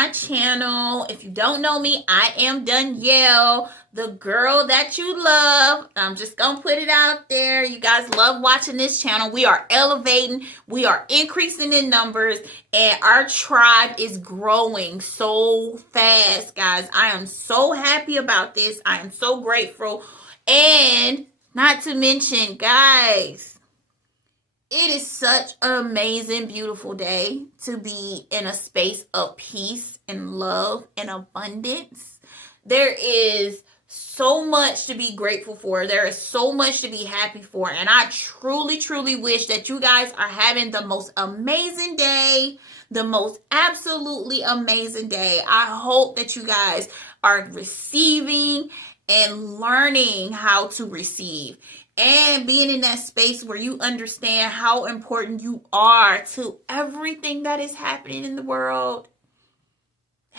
my channel. If you don't know me, I am Dunyale, the girl that you love. I'm just going to put it out there. You guys love watching this channel. We are elevating. We are increasing in numbers. And our tribe is growing so fast, guys. I am so happy about this. I am so grateful. And not to mention, guys, it is such an amazing, beautiful day to be in a space of peace and love and abundance. There is so much to be grateful for. There is so much to be happy for. And I truly, truly wish that you guys are having the most amazing day, the most absolutely amazing day. I hope that you guys are receiving and learning how to receive. And being in that space where you understand how important you are to everything that is happening in the world.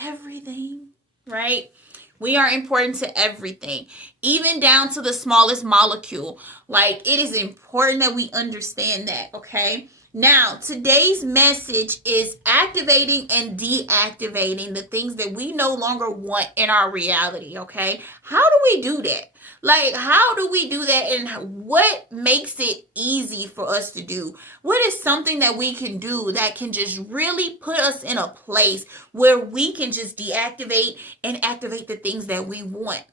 Everything, right? We are important to everything, even down to the smallest molecule. Like, it is important that we understand that, okay? Now, today's message is activating and deactivating the things that we no longer want in our reality, okay? How do we do that? Like, how do we do that, and what makes it easy for us to do? What is something that we can do that can just really put us in a place where we can just deactivate and activate the things that we want?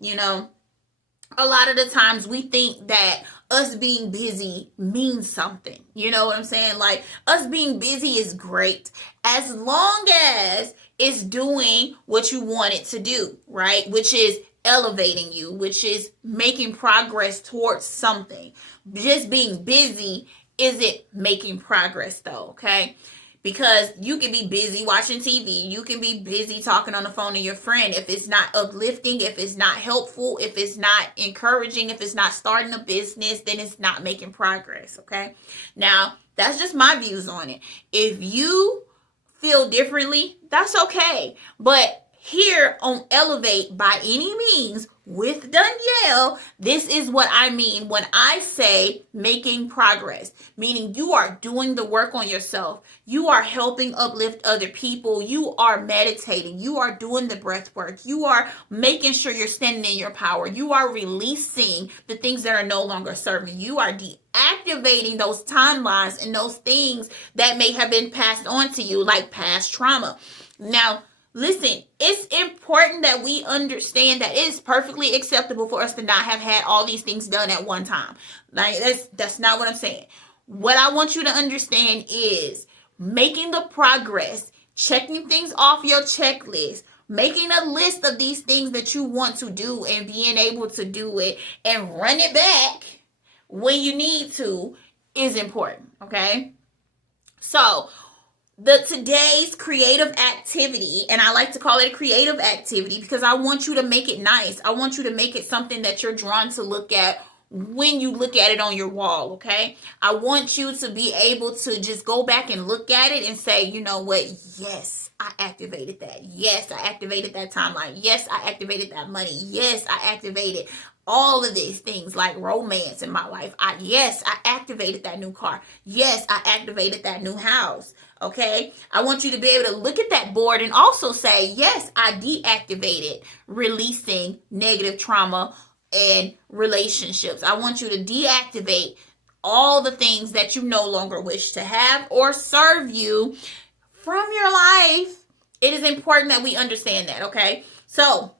You know, a lot of the times we think that us being busy means something. You know what I'm saying? Like, us being busy is great as long as it's doing what you want it to do, right? Which is elevating you, which is making progress towards something. Just being busy isn't making progress though, okay? Because you can be busy watching TV. You can be busy talking on the phone to your friend. If it's not uplifting, if it's not helpful, if it's not encouraging, if it's not starting a business, then it's not making progress, okay? Now, that's just my views on it. If you feel differently, that's okay. But here on Elevate by any means with Dunyale, this is what I mean when I say making progress, meaning you are doing the work on yourself. You are helping uplift other people. You are meditating. You are doing the breath work. You are making sure you're standing in your power. You are releasing the things that are no longer serving. You are deactivating those timelines and those things that may have been passed on to you, like past trauma. Now, listen, it's important that we understand that it is perfectly acceptable for us to not have had all these things done at one time. Like, that's not what I'm saying. What I want you to understand is making the progress, checking things off your checklist, making a list of these things that you want to do and being able to do it and run it back when you need to is important, okay? So, today's creative activity, and I like to call it a creative activity because I want you to make it nice. I want you to make it something that you're drawn to look at when you look at it on your wall, okay? I want you to be able to just go back and look at it and say, you know what? Yes, I activated that. Yes, I activated that timeline. Yes, I activated that money. Yes, I activated all of these things like romance in my life. Yes, I activated that new car. Yes, I activated that new house. Okay, I want you to be able to look at that board and also say, yes, I deactivated releasing negative trauma and relationships. I want you to deactivate all the things that you no longer wish to have or serve you from your life. It is important that we understand that, okay? So,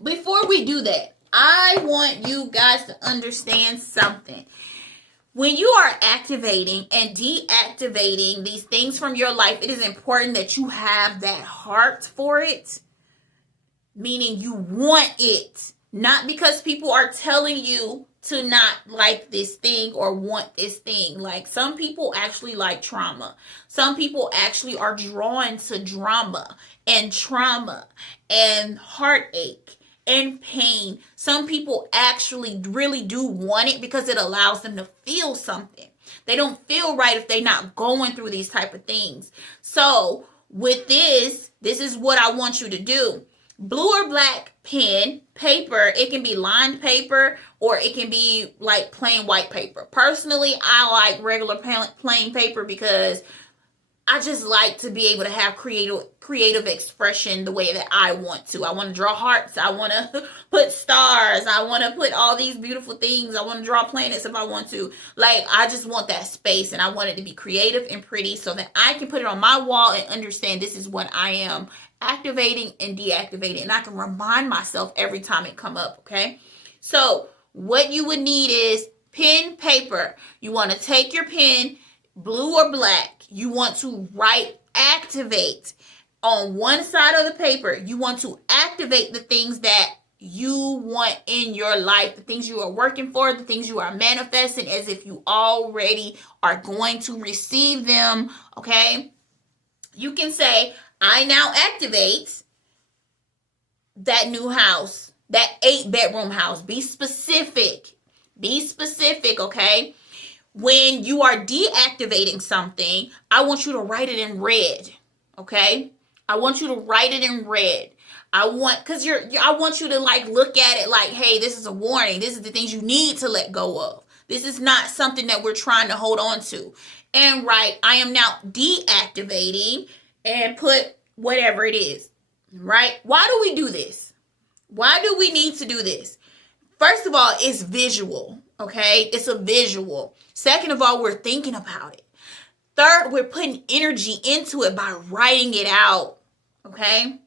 before we do that, I want you guys to understand something. When you are activating and deactivating these things from your life, it is important that you have that heart for it, meaning you want it, not because people are telling you to not like this thing or want this thing. Like, some people actually like trauma. Some people actually are drawn to drama and trauma and heartache and pain. Some people actually really do want it because it allows them to feel something. They don't feel right if they're not going through these type of things. So with this is what I want you to do. Blue or black pen, paper, it can be lined paper or it can be like plain white paper. Personally, I like regular plain paper because I just like to be able to have creative expression the way that I want to. I want to draw hearts. I want to put stars. I want to put all these beautiful things. I want to draw planets if I want to. Like, I just want that space, and I want it to be creative and pretty so that I can put it on my wall and understand this is what I am activating and deactivating, and I can remind myself every time it come up, okay? So what you would need is pen, paper. You want to take your pen, blue or black. You want to write activate on one side of the paper. You want to activate the things that you want in your life, the things you are working for, the things you are manifesting as if you already are going to receive them, okay? You can say, I now activate that new house, that 8-bedroom house. Be specific. Be specific, okay? When you are deactivating something, I want you to write it in red, okay? I want you to write it in red. I want you to like look at it like, hey, this is a warning. This is the things you need to let go of. This is not something that we're trying to hold on to. And write, I am now deactivating, and put whatever it is, right? Why do we do this? Why do we need to do this? First of all, it's visual, okay? It's a visual. Second of all, we're thinking about it. Third, we're putting energy into it by writing it out, okay?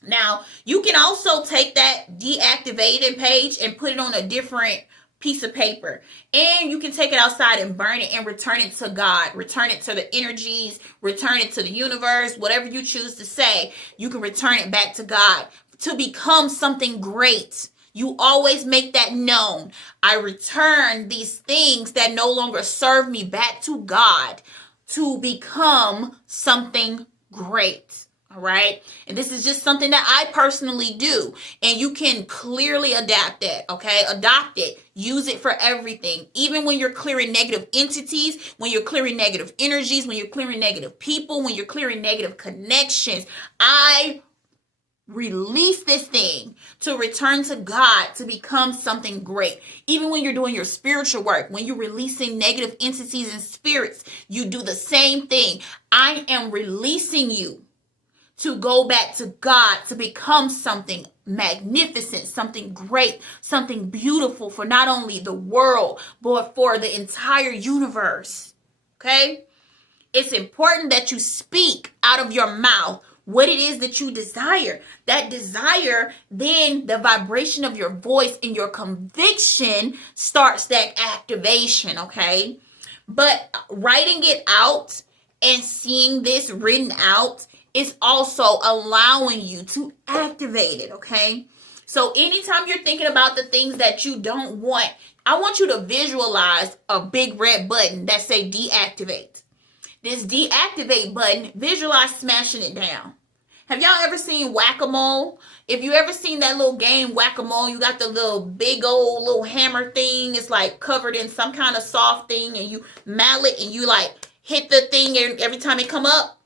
Now, you can also take that deactivated page and put it on a different piece of paper, and you can take it outside and burn it and return it to God, return it to the energies, return it to the universe, whatever you choose to say. You can return it back to God to become something great. You always make that known. I return these things that no longer serve me back to God to become something great. All right. And this is just something that I personally do. And you can clearly adapt that. Okay. Adopt it. Use it for everything. Even when you're clearing negative entities, when you're clearing negative energies, when you're clearing negative people, when you're clearing negative connections. I release this thing to return to God to become something great. Even when you're doing your spiritual work, when you're releasing negative entities and spirits, you do the same thing. I am releasing you to go back to God, to become something magnificent, something great, something beautiful for not only the world, but for the entire universe. Okay? It's important that you speak out of your mouth what it is that you desire. That desire, then the vibration of your voice and your conviction starts that activation, okay? But writing it out and seeing this written out is also allowing you to activate it, okay? So anytime you're thinking about the things that you don't want, I want you to visualize a big red button that say deactivate. This deactivate button, visualize smashing it down. Have y'all ever seen whack-a-mole? If you ever seen that little game whack-a-mole, you got the little big old little hammer thing. It's like covered in some kind of soft thing, and you mallet and you like hit the thing every time it come up.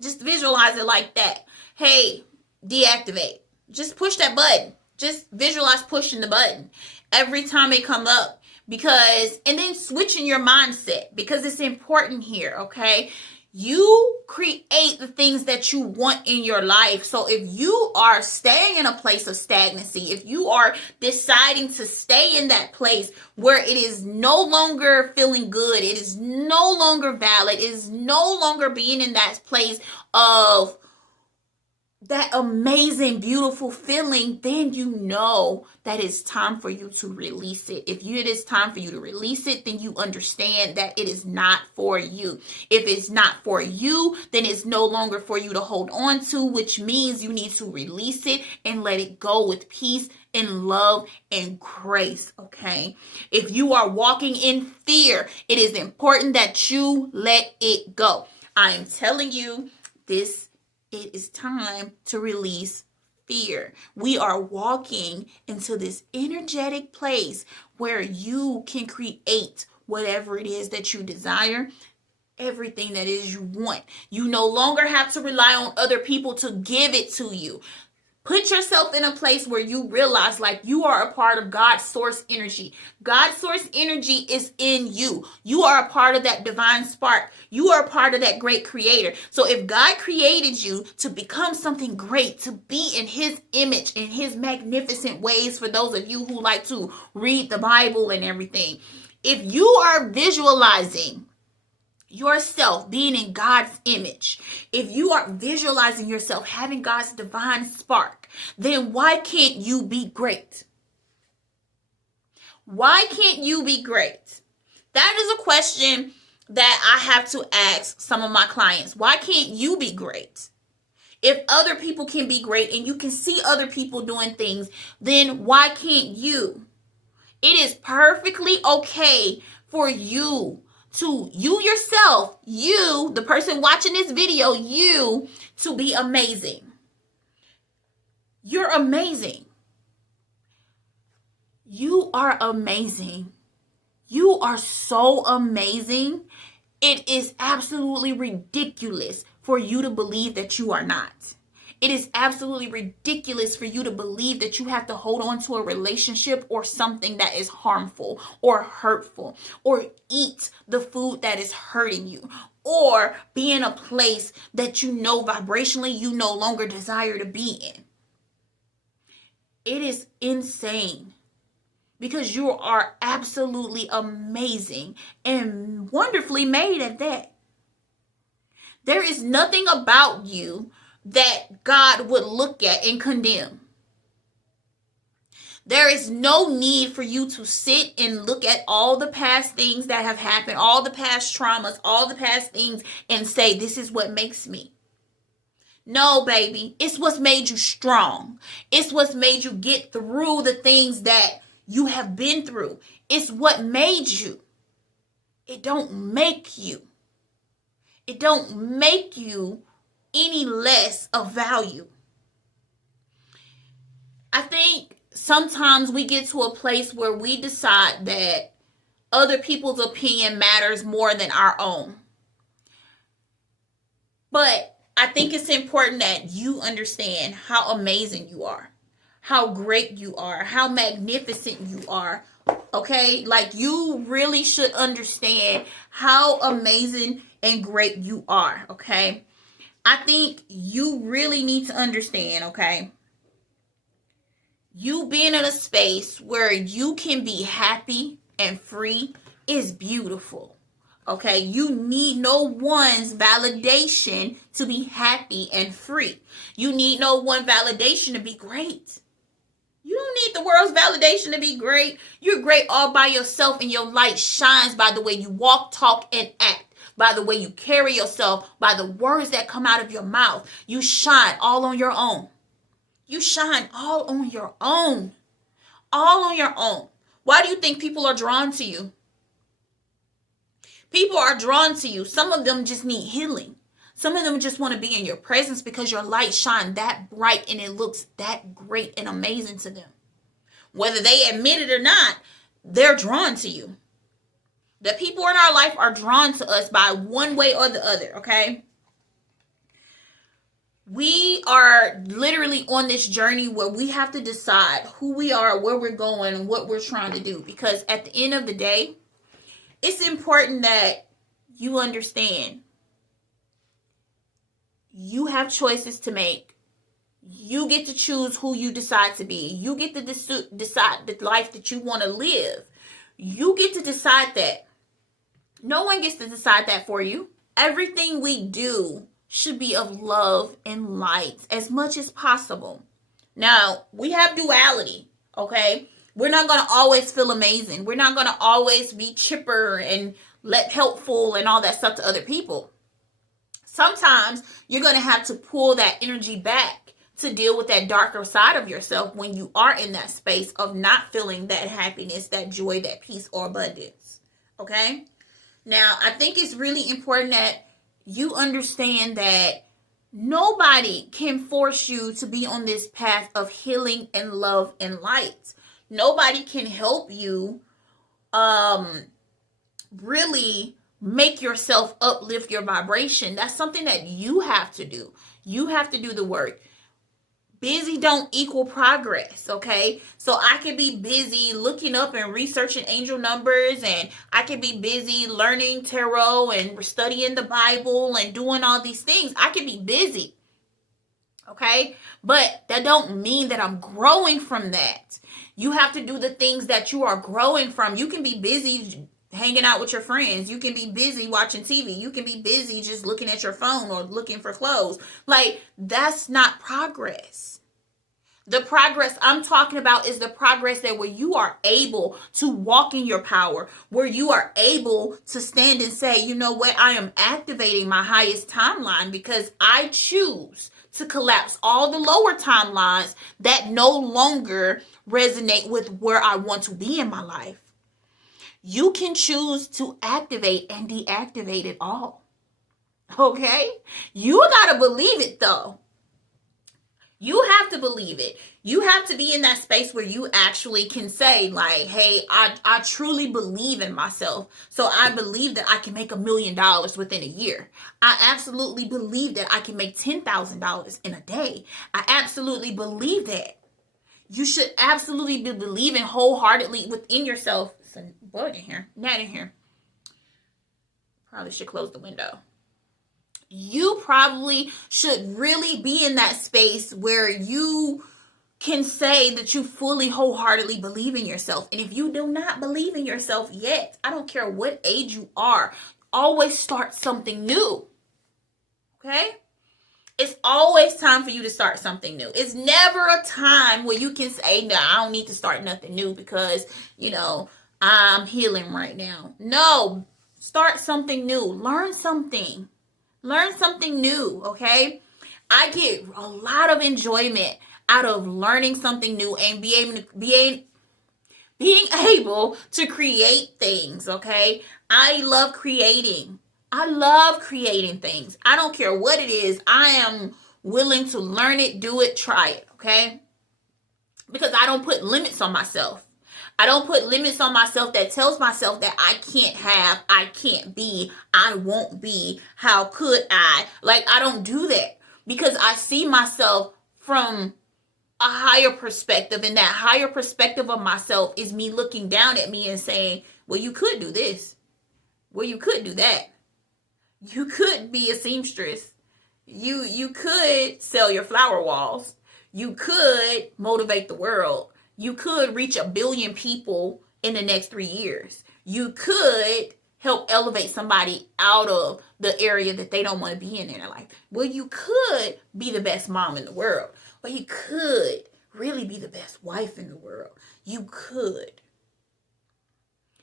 Just visualize it like that. Hey, deactivate. Just push that button. Just visualize pushing the button every time it come up. And then switching your mindset, because it's important here, okay? You create the things that you want in your life. So if you are staying in a place of stagnancy, if you are deciding to stay in that place where it is no longer feeling good, it is no longer valid, it is no longer being in that place of that amazing, beautiful feeling, then you know that it's time for you to release it. If it is time for you to release it, then you understand that it is not for you. If it's not for you, then it's no longer for you to hold on to, which means you need to release it and let it go with peace and love and grace, okay? If you are walking in fear, it is important that you let it go. I am telling you this. It is time to release fear. We are walking into this energetic place where you can create whatever it is that you desire, everything that is you want. You no longer have to rely on other people to give it to you. Put yourself in a place where you realize like you are a part of God's source energy. God's source energy is in you. You are a part of that divine spark. You are a part of that great creator. So if God created you to become something great, to be in his image, in his magnificent ways, for those of you who like to read the Bible and everything, if you are visualizing yourself being in God's image, if you are visualizing yourself having God's divine spark, then why can't you be great? Why can't you be great? That is a question that I have to ask some of my clients. Why can't you be great? If other people can be great and you can see other people doing things, then why can't you? It is perfectly okay for you to, you yourself, you, the person watching this video, you, to be amazing. You're amazing. You are amazing. You are so amazing. It is absolutely ridiculous for you to believe that you are not. It is absolutely ridiculous for you to believe that you have to hold on to a relationship or something that is harmful or hurtful, or eat the food that is hurting you, or be in a place that you know vibrationally you no longer desire to be in. It is insane, because you are absolutely amazing and wonderfully made at that. There is nothing about you that God would look at and condemn. There is no need for you to sit and look at all the past things that have happened, all the past traumas, all the past things, and say, this is what makes me. No, baby. It's what's made you strong. It's what's made you get through the things that you have been through. It's what made you. It don't make you. It don't make you any less of value. I think sometimes we get to a place where we decide that other people's opinion matters more than our own. But I think it's important that you understand how amazing you are, how great you are, how magnificent you are. Okay? Like, you really should understand how amazing and great you are. Okay? I think you really need to understand, okay? You being in a space where you can be happy and free is beautiful. Okay? You need no one's validation to be happy and free. You need no one validation to be great. You don't need the world's validation to be great. You're great all by yourself, and your light shines by the way you walk, talk, and act. By the way you carry yourself, by the words that come out of your mouth. You shine all on your own. You shine all on your own. All on your own. Why do you think people are drawn to you? People are drawn to you. Some of them just need healing. Some of them just want to be in your presence because your light shines that bright and it looks that great and amazing to them. Whether they admit it or not, they're drawn to you. The people in our life are drawn to us by one way or the other, okay? We are literally on this journey where we have to decide who we are, where we're going, and what we're trying to do. Because at the end of the day, it's important that you understand you have choices to make. You get to choose who you decide to be. You get to decide the life that you want to live. You get to decide that. No one gets to decide that for you. Everything we do should be of love and light as much as possible. Now, we have duality, okay? We're not going to always feel amazing. We're not going to always be chipper and helpful and all that stuff to other people. Sometimes you're going to have to pull that energy back to deal with that darker side of yourself when you are in that space of not feeling that happiness, that joy, that peace, or abundance, okay? Now, I think it's really important that you understand that nobody can force you to be on this path of healing and love and light. Nobody can help you really make yourself uplift your vibration. That's something that you have to do. You have to do the work. busy don't equal progress, okay? So I could be busy looking up and researching angel numbers, and I could be busy learning tarot and studying the Bible and doing all these things. I could be busy, okay? But that don't mean that I'm growing from that. You have to do the things that you are growing from. You can be busy hanging out with your friends. You can be busy watching TV. You can be busy just looking at your phone or looking for clothes. Like, that's not progress. The progress I'm talking about is the progress that where you are able to walk in your power, where you are able to stand and say, you know what, I am activating my highest timeline because I choose to collapse all the lower timelines that no longer resonate with where I want to be in my life. You can choose to activate and deactivate it all. Okay? You gotta believe it though. You have to believe it. You have to be in that space where you actually can say, like, hey, I truly believe in myself. So I believe that I can make $1 million within a year. I absolutely believe that I can make $10,000 in a day. I absolutely believe that. You should absolutely be believing wholeheartedly within yourself. It's a bug in here. Gnat in here. Probably should close the window. You probably should really be in that space where you can say that you fully wholeheartedly believe in yourself. And if you do not believe in yourself yet, I don't care what age you are, always start something new. Okay? It's always time for you to start something new. It's never a time where you can say, no, I don't need to start nothing new because, you know, I'm healing right now. No, start something new. Learn something. Learn something new, okay? I get a lot of enjoyment out of learning something new and being able to create things, okay? I love creating. I love creating things. I don't care what it is. I am willing to learn it, do it, try it, okay? Because I don't put limits on myself. I don't put limits on myself that tells myself that I can't have, I can't be, I won't be, how could I? Like, I don't do that because I see myself from a higher perspective, and that higher perspective of myself is me looking down at me and saying, well, you could do this. Well, you could do that. You could be a seamstress. You could sell your flower walls. You could motivate the world. You could reach 1 billion people in the next 3 years. You could help elevate somebody out of the area that they don't want to be in their life. Well, you could be the best mom in the world. Or you could really be the best wife in the world. You could.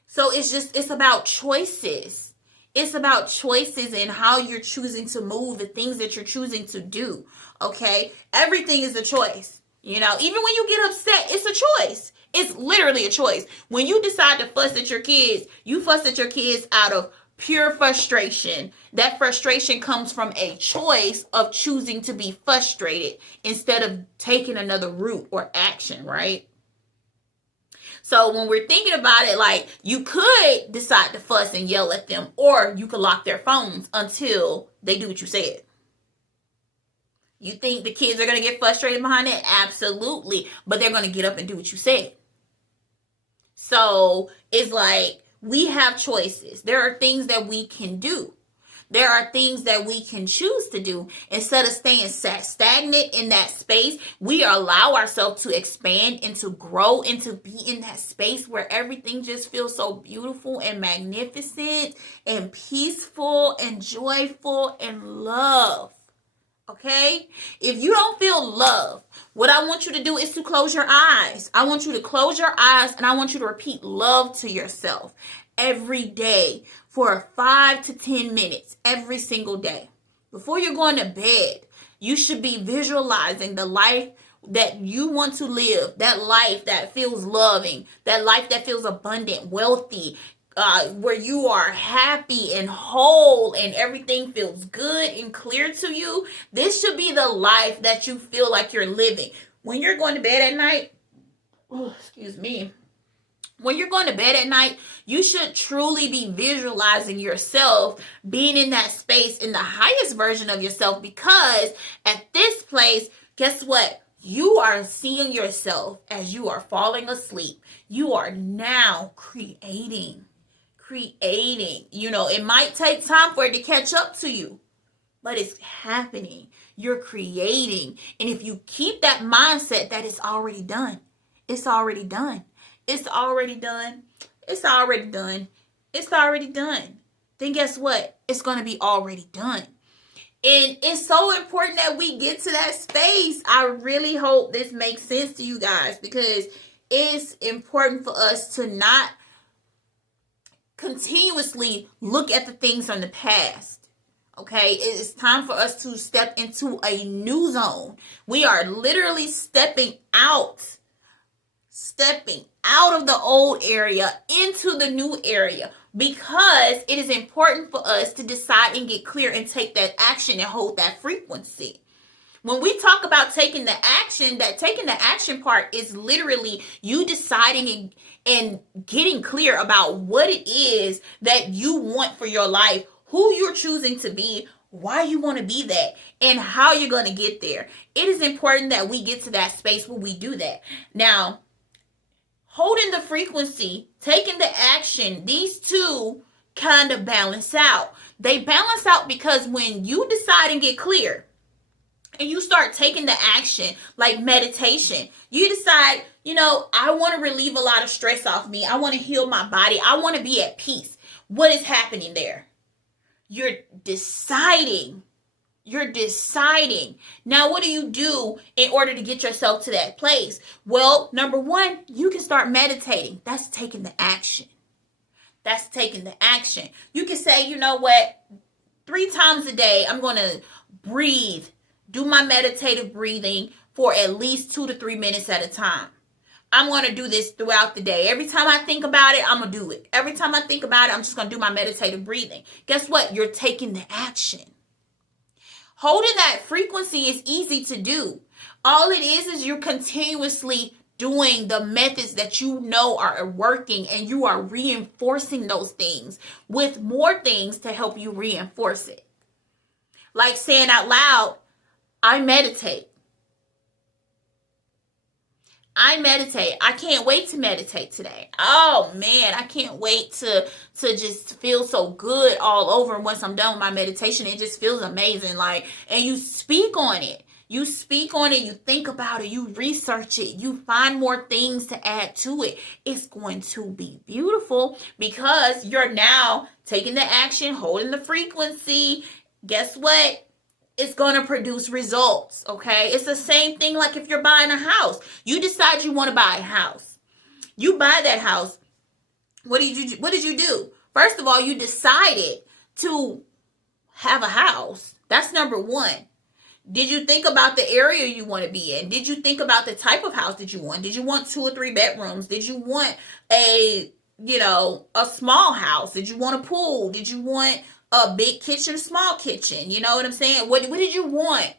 So it's about choices. It's about choices and how you're choosing to move, the things that you're choosing to do, okay? Everything is a choice, you know? Even when you get upset, it's a choice. It's literally a choice. When you decide to fuss at your kids, you fuss at your kids out of pure frustration. That frustration comes from a choice of choosing to be frustrated instead of taking another route or action, right? So when we're thinking about it, like, you could decide to fuss and yell at them, or you could lock their phones until they do what you said. You think the kids are going to get frustrated behind it? Absolutely. But they're going to get up and do what you said. So it's like, we have choices. There are things that we can do. There are things that we can choose to do. Instead of staying stagnant in that space, we allow ourselves to expand and to grow and to be in that space where everything just feels so beautiful and magnificent and peaceful and joyful and love. Okay? If you don't feel love, what I want you to do is to close your eyes. I want you to close your eyes and I want you to repeat love to yourself every day for 5 to 10 minutes every single day. Before you're going to bed, you should be visualizing the life that you want to live, that life that feels loving, that life that feels abundant, wealthy, where you are happy and whole and everything feels good and clear to you. This should be the life that you feel like you're living. When you're going to bed at night, when you're going to bed at night, you should truly be visualizing yourself being in that space, in the highest version of yourself, because at this place, guess what? you are seeing yourself as you are falling asleep. You are now creating. It might take time for it to catch up to you, but it's happening. You're creating. And if you keep that mindset that it's already done, it's already done, it's already done, it's already done, it's already done, then guess what? It's going to be already done. And it's so important that we get to that space. I really hope this makes sense to you guys, because it's important for us to not continuously look at the things from the past. Okay, it's time for us to step into a new zone. We are literally stepping out of the old area into the new area, because it is important for us to decide and get clear and take that action and hold that frequency. When we talk about taking the action part is literally you deciding and getting clear about what it is that you want for your life, who you're choosing to be, why you want to be that, and how you're going to get there. It is important that we get to that space where we do that. Now, holding the frequency, taking the action, these two kind of balance out. They balance out because when you decide and get clear and you start taking the action, like meditation, you decide, I want to relieve a lot of stress off me. I want to heal my body. I want to be at peace. What is happening there? You're deciding. Now, what do you do in order to get yourself to that place? Well, number one, you can start meditating. That's taking the action. You can say, you know what? 3 times a day, I'm going to breathe, do my meditative breathing for at least 2 to 3 minutes at a time. I'm going to do this throughout the day. Every time I think about it, I'm going to do it. Every time I think about it, I'm just going to do my meditative breathing. Guess what? You're taking the action. Holding that frequency is easy to do. All it is you're continuously doing the methods that you know are working, and you are reinforcing those things with more things to help you reinforce it. Like saying out loud, I meditate. I can't wait to meditate today. Oh man, I can't wait to just feel so good all over once I'm done with my meditation. It just feels amazing. And you speak on it. You think about it, you research it, you find more things to add to it. It's going to be beautiful because you're now taking the action, holding the frequency. Guess what? It's going to produce results, okay? It's the same thing like if you're buying a house. You decide you want to buy a house. You buy that house. What did you do? First of all, you decided to have a house. That's number one. Did you think about the area you want to be in? Did you think about the type of house that you want? Did you want 2 or 3 bedrooms? Did you want a small house? Did you want a pool? Did you want a big kitchen, small kitchen? You know what I'm saying? What did you want?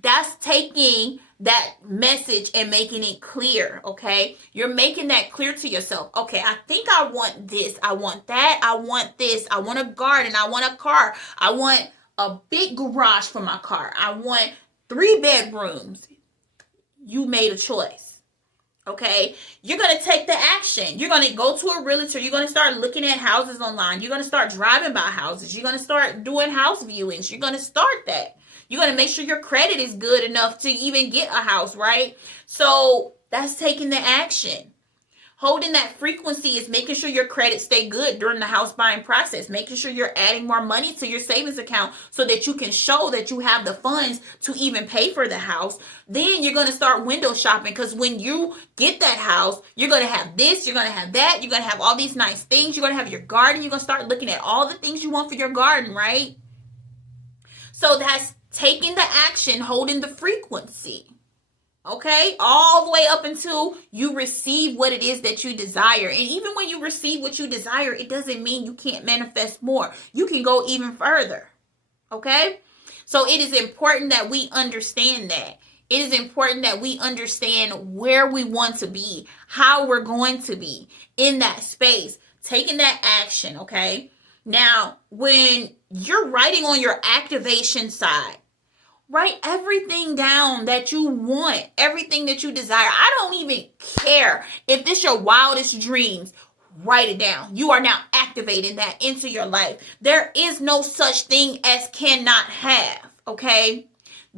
That's taking that message and making it clear, okay? You're making that clear to yourself. Okay, I think I want this. I want that. I want this. I want a garden. I want a car. I want a big garage for my car. I want 3 bedrooms. You made a choice. Okay, you're going to take the action. You're going to go to a realtor. You're going to start looking at houses online. You're going to start driving by houses. You're going to start doing house viewings. You're going to start that. You're going to make sure your credit is good enough to even get a house, right? So that's taking the action. Holding that frequency is making sure your credit stay good during the house buying process, making sure you're adding more money to your savings account so that you can show that you have the funds to even pay for the house. Then you're going to start window shopping, because when you get that house, you're going to have this, you're going to have that, you're going to have all these nice things, you're going to have your garden, you're going to start looking at all the things you want for your garden, right? So that's taking the action, holding the frequency. Okay, all the way up until you receive what it is that you desire. And even when you receive what you desire, it doesn't mean you can't manifest more. You can go even further. Okay, so it is important that we understand that. It is important that we understand where we want to be, how we're going to be in that space, taking that action. Okay, now when you're writing on your activation side, Write everything down that you want, everything that you desire. I don't even care if this your wildest dreams. Write it down. You are now activating that into your life. There is no such thing as cannot have, okay?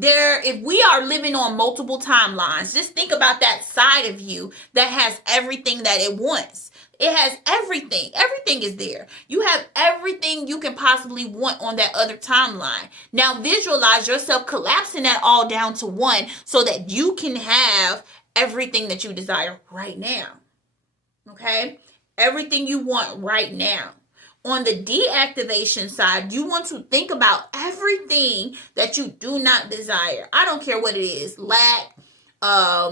If we are living on multiple timelines, just think about that side of you that has everything that it wants. It has everything. Everything is there. You have everything you can possibly want on that other timeline. Now visualize yourself collapsing that all down to one so that you can have everything that you desire right now. Okay? Everything you want right now. On the deactivation side, you want to think about everything that you do not desire. I don't care what it is. Lack, a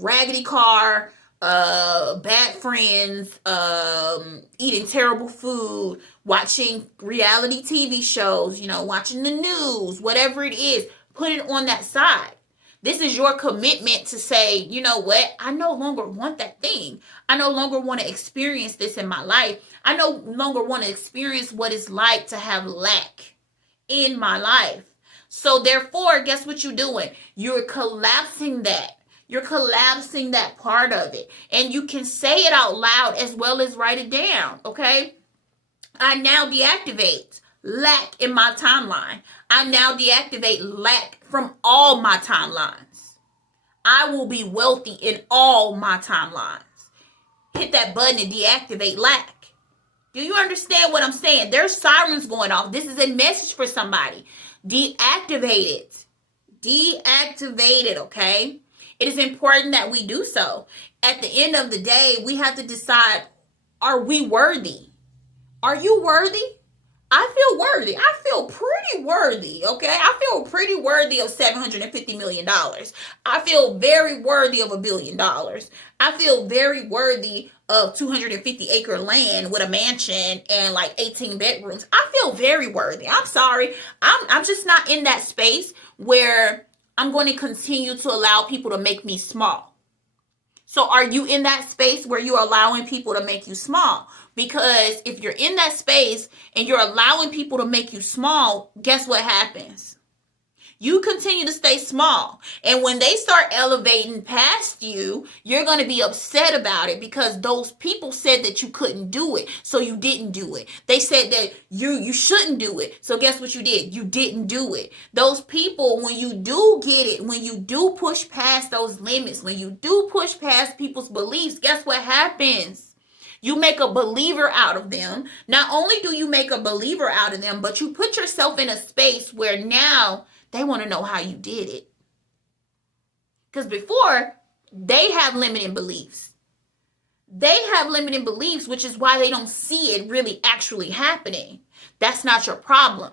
raggedy car, bad friends, eating terrible food, watching reality TV shows, watching the news, whatever it is, put it on that side. This is your commitment to say, you know what? I no longer want that thing. I no longer want to experience this in my life. I no longer want to experience what it's like to have lack in my life. So therefore, guess what you're doing? You're collapsing that. You're collapsing that part of it. And you can say it out loud as well as write it down, okay? I now deactivate lack in my timeline. I now deactivate lack from all my timelines. I will be wealthy in all my timelines. Hit that button and deactivate lack. Do you understand what I'm saying? There's sirens going off. This is a message for somebody. Deactivate it. Deactivate it, okay? It is important that we do so. At the end of the day, we have to decide, are we worthy? Are you worthy? I feel worthy. I feel pretty worthy, okay? I feel pretty worthy of $750 million. I feel very worthy of $1 billion. I feel very worthy of 250-acre land with a mansion and like 18 bedrooms. I feel very worthy. I'm sorry. I'm just not in that space where I'm going to continue to allow people to make me small. So are you in that space where you're allowing people to make you small? Because if you're in that space and you're allowing people to make you small, guess what happens? You continue to stay small. And when they start elevating past you, you're going to be upset about it because those people said that you couldn't do it. So you didn't do it. They said that you shouldn't do it. So guess what you did? You didn't do it. Those people, when you do get it, when you do push past those limits, when you do push past people's beliefs, guess what happens? You make a believer out of them. Not only do you make a believer out of them, but you put yourself in a space where now they want to know how you did it. Because before, they have limiting beliefs. They have limiting beliefs, which is why they don't see it really actually happening. That's not your problem.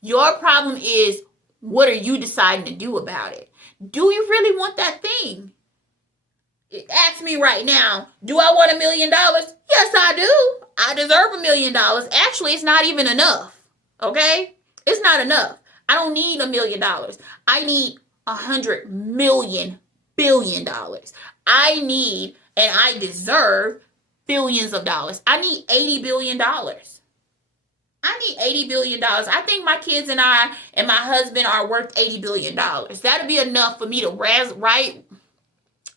Your problem is, what are you deciding to do about it? Do you really want that thing? Ask me right now, do I want $1 million? Yes, I do. I deserve $1 million. Actually, it's not even enough. Okay? It's not enough. I don't need $1 million. I need 100 million billion dollars. I need and I deserve billions of dollars. I need $80 billion. I need $80 billion. I think my kids and I and my husband are worth $80 billion. That'll be enough for me to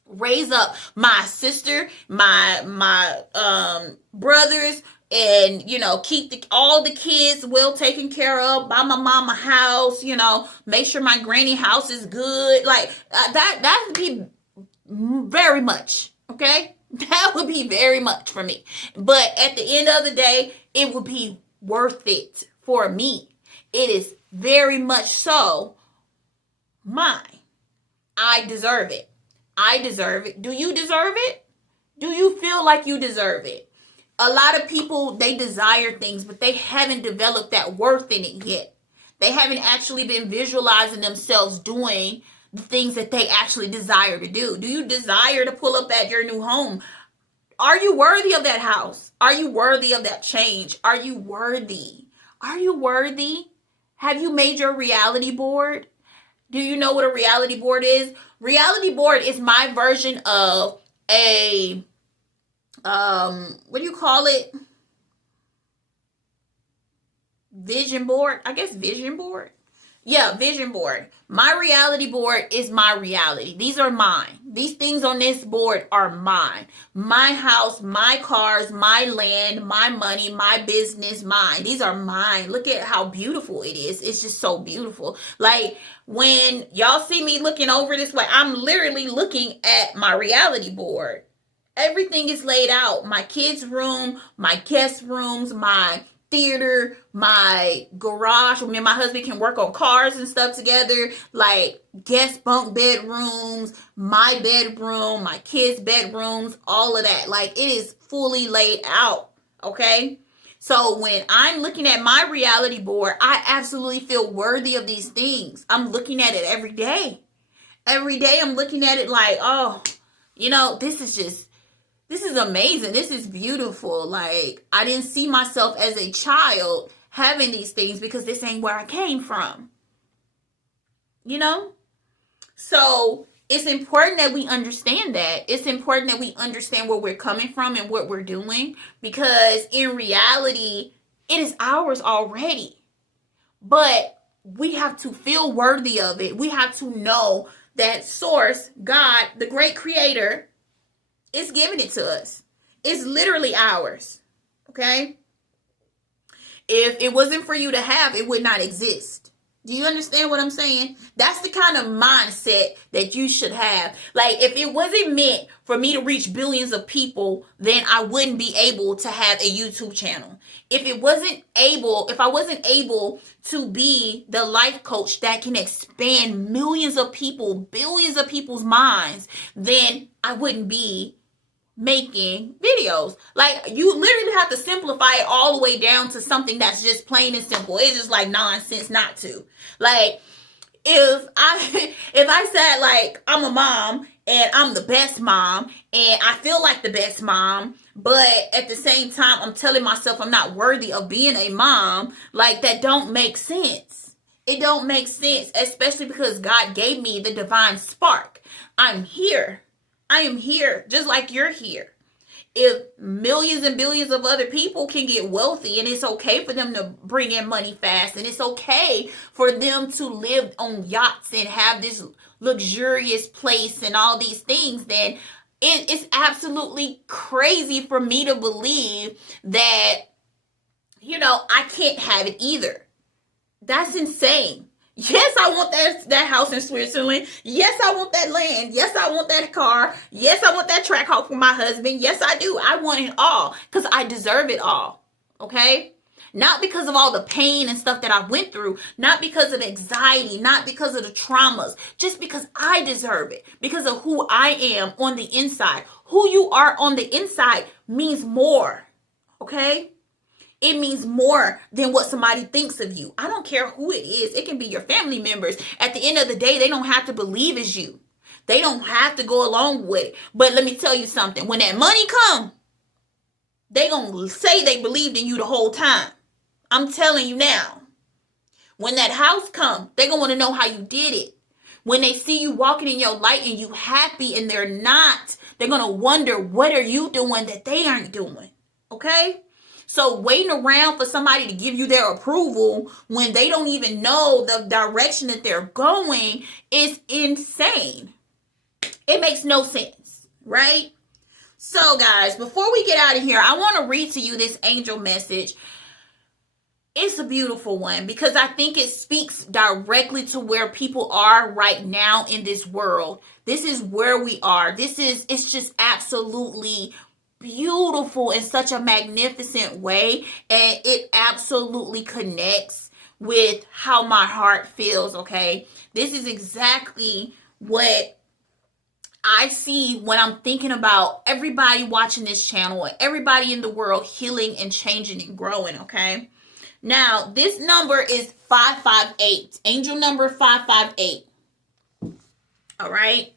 raise up my sister, my brothers, and keep all the kids well taken care of, buy my mama a house, make sure my granny house is good. Like that would be very much, okay? That would be very much for me. But at the end of the day, it would be worth it for me. It is very much so mine. I deserve it. I deserve it. Do you deserve it? Do you feel like you deserve it? A lot of people, they desire things, but they haven't developed that worth in it yet. They haven't actually been visualizing themselves doing the things that they actually desire to do. Do you desire to pull up at your new home? Are you worthy of that house? Are you worthy of that change? Are you worthy? Are you worthy? Have you made your reality board? Do you know what a reality board is? Reality board is my version of a, what do you call it? Vision board. I guess vision board. Yeah, vision board. My reality board is my reality. These are mine. These things on this board are mine. My house, my cars, my land, my money, my business, mine. These are mine. Look at how beautiful it is. It's just so beautiful. Like when y'all see me looking over this way, I'm literally looking at my reality board. Everything is laid out. My kids' room, my guest rooms, my theater, my garage. Me and my husband can work on cars and stuff together. Like guest bunk bedrooms, my bedroom, my kids' bedrooms, all of that. Like it is fully laid out. Okay. So when I'm looking at my reality board, I absolutely feel worthy of these things. I'm looking at it every day. Every day I'm looking at it like, oh, this is amazing. This is beautiful. Like, I didn't see myself as a child having these things because this ain't where I came from. You know? So, it's important that we understand that. It's important that we understand where we're coming from and what we're doing because in reality, it is ours already. But we have to feel worthy of it. We have to know that source, God, the great creator, is giving it to us. It's literally ours. Okay? If it wasn't for you to have, it would not exist. Do you understand what I'm saying? That's the kind of mindset that you should have. Like, if it wasn't meant for me to reach billions of people, then I wouldn't be able to have a YouTube channel. If I wasn't able to be the life coach that can expand millions of people, billions of people's minds, then I wouldn't be making videos. Like, you literally have to simplify it all the way down to something that's just plain and simple. It's just like nonsense not to. Like, if I said like I'm a mom and I'm the best mom and I feel like the best mom, but at the same time I'm telling myself I'm not worthy of being a mom, like that don't make sense. It don't make sense, especially because God gave me the divine spark. I'm here. I am here just like you're here. If millions and billions of other people can get wealthy and it's okay for them to bring in money fast and it's okay for them to live on yachts and have this luxurious place and all these things, then it's absolutely crazy for me to believe that, I can't have it either. That's insane. Yes, I want that house in Switzerland. Yes, I want that land. Yes, I want that car. Yes, I want that track hawk for my husband. Yes, I do. I want it all because I deserve it all. Okay? Not because of all the pain and stuff that I went through. Not because of the anxiety. Not because of the traumas. Just because I deserve it. Because of who I am on the inside. Who you are on the inside means more. Okay? It means more than what somebody thinks of you. I don't care who it is. It can be your family members. At the end of the day, they don't have to believe as you. They don't have to go along with it. But let me tell you something. When that money comes, they going to say they believed in you the whole time. I'm telling you now. When that house comes, they're going to want to know how you did it. When they see you walking in your light and you happy and they're not, they're going to wonder, what are you doing that they aren't doing? Okay? So waiting around for somebody to give you their approval when they don't even know the direction that they're going is insane. It makes no sense, right? So guys, before we get out of here, I want to read to you this angel message. It's a beautiful one because I think it speaks directly to where people are right now in this world. This is where we are. It's just absolutely beautiful in such a magnificent way, and it absolutely connects with how my heart feels. Okay, this is exactly what I see when I'm thinking about everybody watching this channel and everybody in the world healing and changing and growing. Okay, now this number is 558, angel number 558. All right,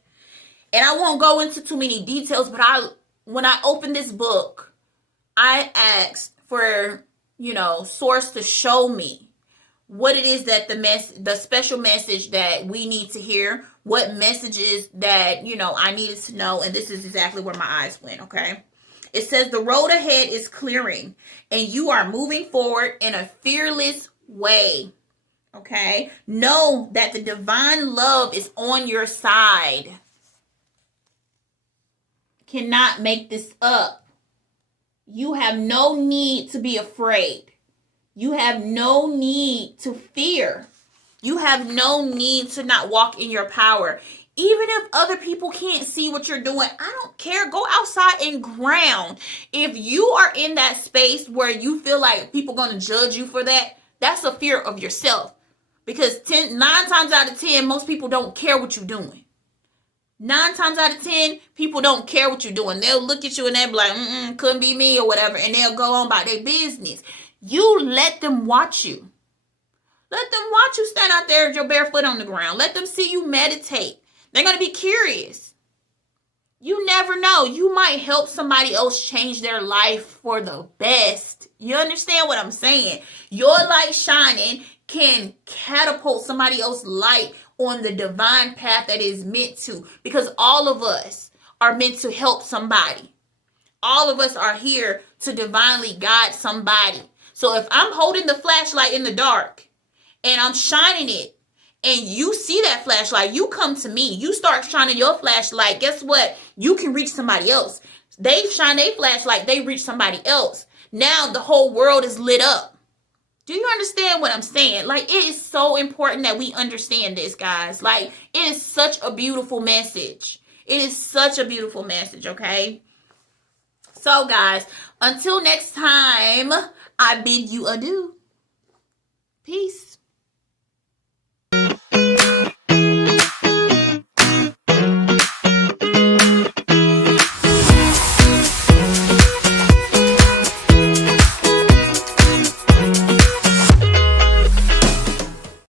and I won't go into too many details, but when I opened this book, I asked for, source to show me what it is that the special message that we need to hear, what messages that, I needed to know. And this is exactly where my eyes went. Okay. It says the road ahead is clearing and you are moving forward in a fearless way. Okay? Know that the divine love is on your side. Cannot make this up. You have no need to be afraid. You have no need to fear. You have no need to not walk in your power. Even if other people can't see what you're doing, I don't care. Go outside and ground. If you are in that space where you feel like people are going to judge you for that, that's a fear of yourself. Because 9 times out of 10, most people don't care what you're doing. 9 times out of 10, people don't care what you're doing. They'll look at you and they'll be like, couldn't be me or whatever. And they'll go on about their business. You let them watch you. Let them watch you stand out there with your bare foot on the ground. Let them see you meditate. They're going to be curious. You never know. You might help somebody else change their life for the best. You understand what I'm saying? Your light shining can catapult somebody else's light on the divine path that is meant to. Because all of us are meant to help somebody. All of us are here to divinely guide somebody. So if I'm holding the flashlight in the dark and I'm shining it, and you see that flashlight, you come to me. You start shining your flashlight. Guess what? You can reach somebody else. They shine their flashlight. They reach somebody else. Now the whole world is lit up. Do you understand what I'm saying? Like, it is so important that we understand this, guys. Like, it is such a beautiful message. It is such a beautiful message, okay? So, guys, until next time, I bid you adieu. Peace.